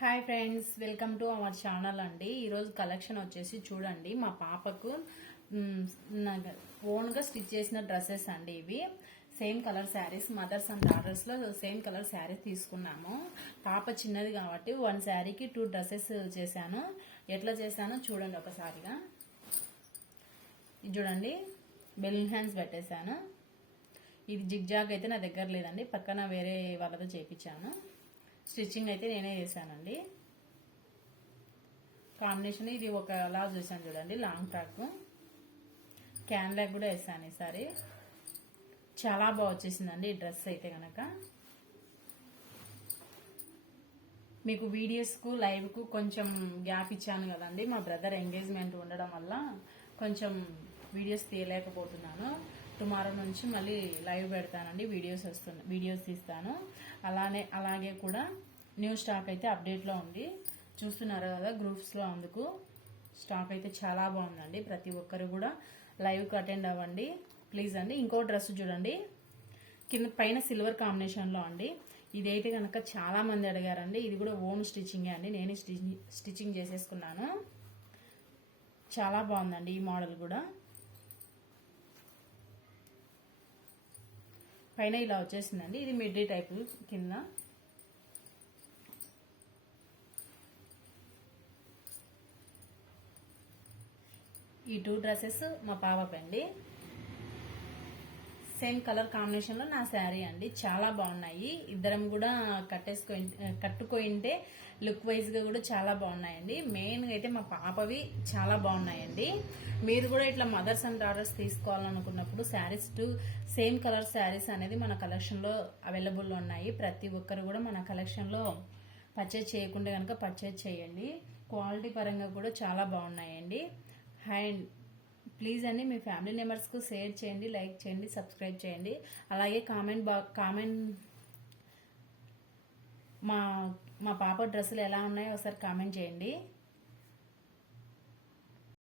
Hi friends, welcome to our channel అండి. ఈరోజు collection వచ్చేసి చూడండి, మా పాపకు ఓన్గా స్టిచ్ చేసిన డ్రెస్సెస్ అండి. ఇవి same colour saris, mothers and daughters లో సేమ్ కలర్ శారీస్ తీసుకున్నాము. పాప చిన్నది కాబట్టి వన్ శారీకి 2 డ్రెస్సెస్ చేశాను. ఎట్లా చేశానో చూడండి ఒకసారిగా. ఇది చూడండి, బెలూన్ హ్యాండ్స్ పెట్టేశాను. ఇది జిగ్జాగ్ అయితే నా దగ్గర లేదండి, పక్కన వేరే వాళ్ళతో చేయించాను. స్టిచ్చింగ్ అయితే నేనే చేశానండి. కాంబినేషన్ ఇది ఒకలా చూసాను చూడండి, లాంగ్ ఫ్రాక్ క్యాన్ లాగ్ కూడా వేసాను ఈసారి. చాలా బాగా వచ్చేసిందండి ఈ డ్రెస్ అయితే కనుక. మీకు వీడియోస్కు లైవ్కు కొంచెం గ్యాప్ ఇచ్చాను కదండి, మా బ్రదర్ ఎంగేజ్మెంట్ ఉండడం వల్ల కొంచెం వీడియోస్ తీయలేకపోతున్నాను. టుమారో నుంచి మళ్ళీ లైవ్ పెడతానండి, వీడియోస్ తీస్తాను. అలాగే కూడా న్యూ స్టాక్ అయితే అప్డేట్లో ఉంది, చూస్తున్నారు కదా గ్రూప్స్లో. అందుకు స్టాక్ అయితే చాలా బాగుందండి. ప్రతి ఒక్కరు కూడా లైవ్కి అటెండ్ అవ్వండి ప్లీజ్ అండి. ఇంకో డ్రెస్ చూడండి, కింద పైన సిల్వర్ కాంబినేషన్లో అండి. ఇదైతే కనుక చాలా మంది అడిగారండి. ఇది కూడా ఓన్ స్టిచ్చింగే అండి, నేనే స్టిచ్చింగ్ చేసేసుకున్నాను. చాలా బాగుందండి ఈ మోడల్ కూడా. పైన ఇలా వచ్చేసిందండి, ఇది మిడ్డీ టైప్ కింద. ఈ 2 డ్రెస్సెస్ మా పాపకండి. సేమ్ కలర్ కాంబినేషన్ లో నా శారీ అండి. చాలా బాగున్నాయి. ఇద్దరం కూడా కట్టుకుంటే లుక్ వైజ్ గా కూడా చాలా బాగున్నాయండి. మెయిన్ గా అయితే మా పాపవి చాలా బాగున్నాయండి. మీరు కూడా ఇట్లా మదర్స్ అండ్ డాటర్స్ తీసుకోవాలనుకున్నప్పుడు శారీస్ సేమ్ కలర్ శారీస్ అనేది మన కలెక్షన్ లో అవైలబుల్ ఉన్నాయి. ప్రతి ఒక్కరు కూడా మన కలెక్షన్ లో పర్చేజ్ చేయకుండా కనుక పర్చేజ్ చేయండి. క్వాలిటీ పరంగా కూడా చాలా బాగున్నాయండి. అండ్ ప్లీజ్ అండి, మీ ఫ్యామిలీ మెంబర్స్కు షేర్ చేయండి, లైక్ చేయండి, సబ్స్క్రైబ్ చేయండి. అలాగే మా పాప డ్రెస్సులు ఎలా ఉన్నాయో ఒకసారి కామెంట్ చేయండి.